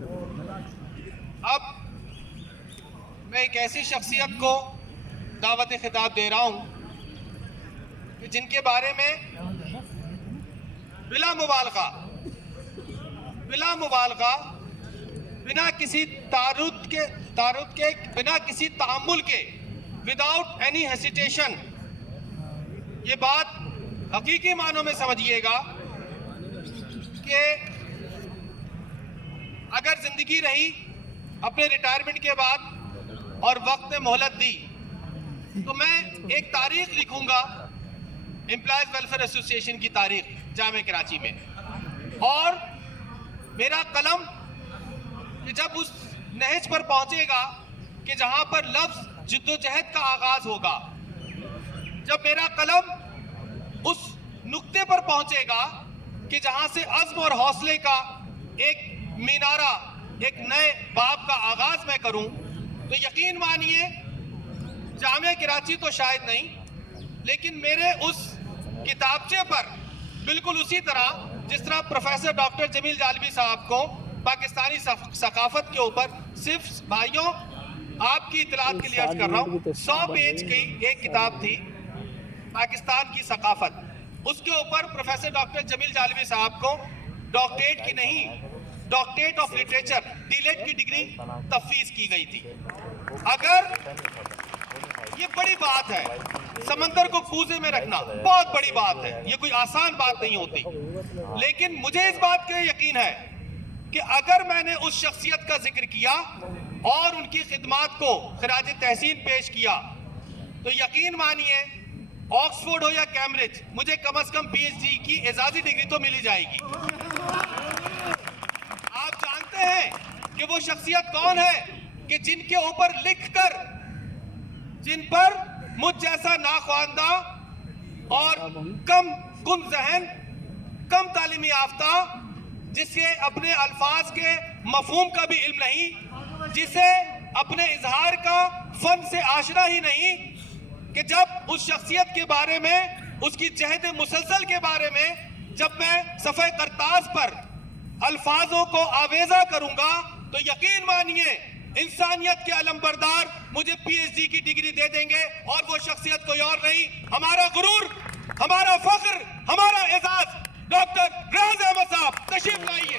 अब मैं एक ऐसी शख्सियत को दावत खिताब दे रहा हूं कि जिनके बारे में बिला मुबालगा बिना किसी तारुद के बिना किसी तामुल के, विदाउट एनी हेसिटेशन, ये बात हकीकी मानों में समझिएगा कि अगर जिंदगी रही अपने रिटायरमेंट के बाद और वक्त में मोहलत दी तो मैं एक तारीख लिखूंगा एम्प्लॉयज वेलफेयर एसोसिएशन की तारीख जामे कराची में, और मेरा कलम कि जब उस नहज पर पहुंचेगा कि जहां पर लफ्ज जिद्दोजहद का आगाज होगा, जब मेरा कलम उस नुक्ते पर पहुंचेगा कि जहां से अज़्म और हौसले का एक मीनारा, एक नए बाब का आगाज मैं करूं, तो यकीन मानिए जामे कराची तो शायद नहीं, लेकिन मेरे उस किताबचे पर बिल्कुल उसी तरह जिस तरह प्रोफेसर डॉक्टर जमील जालवी साहब को पाकिस्तानी सकाफत के ऊपर, सिर्फ भाइयों आपकी इतलात के लिए अर्ज कर रहा हूं, 100 पेज की एक किताब थी पाकिस्तान की सकाफत, उसके ऊपर प्रोफेसर डॉक्टर जमील जालवी साहब को डॉक्टरेट की नहीं, डॉक्टरेट ऑफ लिटरेचर डीलेट की डिग्री तफवीज की गई थी। अगर ये बड़ी बात है, समंदर को कूजे में रखना बहुत बड़ी बात है, ये कोई आसान बात नहीं होती, लेकिन मुझे इस बात का यकीन है कि अगर मैंने उस शख्सियत का जिक्र किया और उनकी खिदमात को खराज तहसीन पेश किया तो यकीन मानिए ऑक्सफोर्ड हो या कैम्ब्रिज, मुझे कम से कम पीएचडी की एजाजी डिग्री तो मिल ही जाएगी। आप जानते हैं कि वो शख्सियत कौन है कि जिनके ऊपर लिखकर, जिन पर मुझ जैसा नाख्वानदा और कम कुन जहन, कम तालीमी याफ्ता, जिसे अपने अल्फाज के मफहूम का भी इल्म नहीं, जिसे अपने इजहार का फन से आशना ही नहीं, कि जब उस शख्सियत के बारे में, उसकी जहद मुसलसल के बारे में जब मैं सफ़े करताज पर अल्फाजों को आवेजा करूंगा तो यकीन मानिए इंसानियत के अलमबरदार मुझे पीएचडी की डिग्री दे देंगे, और वो शख्सियत कोई और नहीं, हमारा गुरूर, हमारा फख्र, हमारा एजाज डॉक्टर रियाज अहमद साहब, तशरीफ लाइए।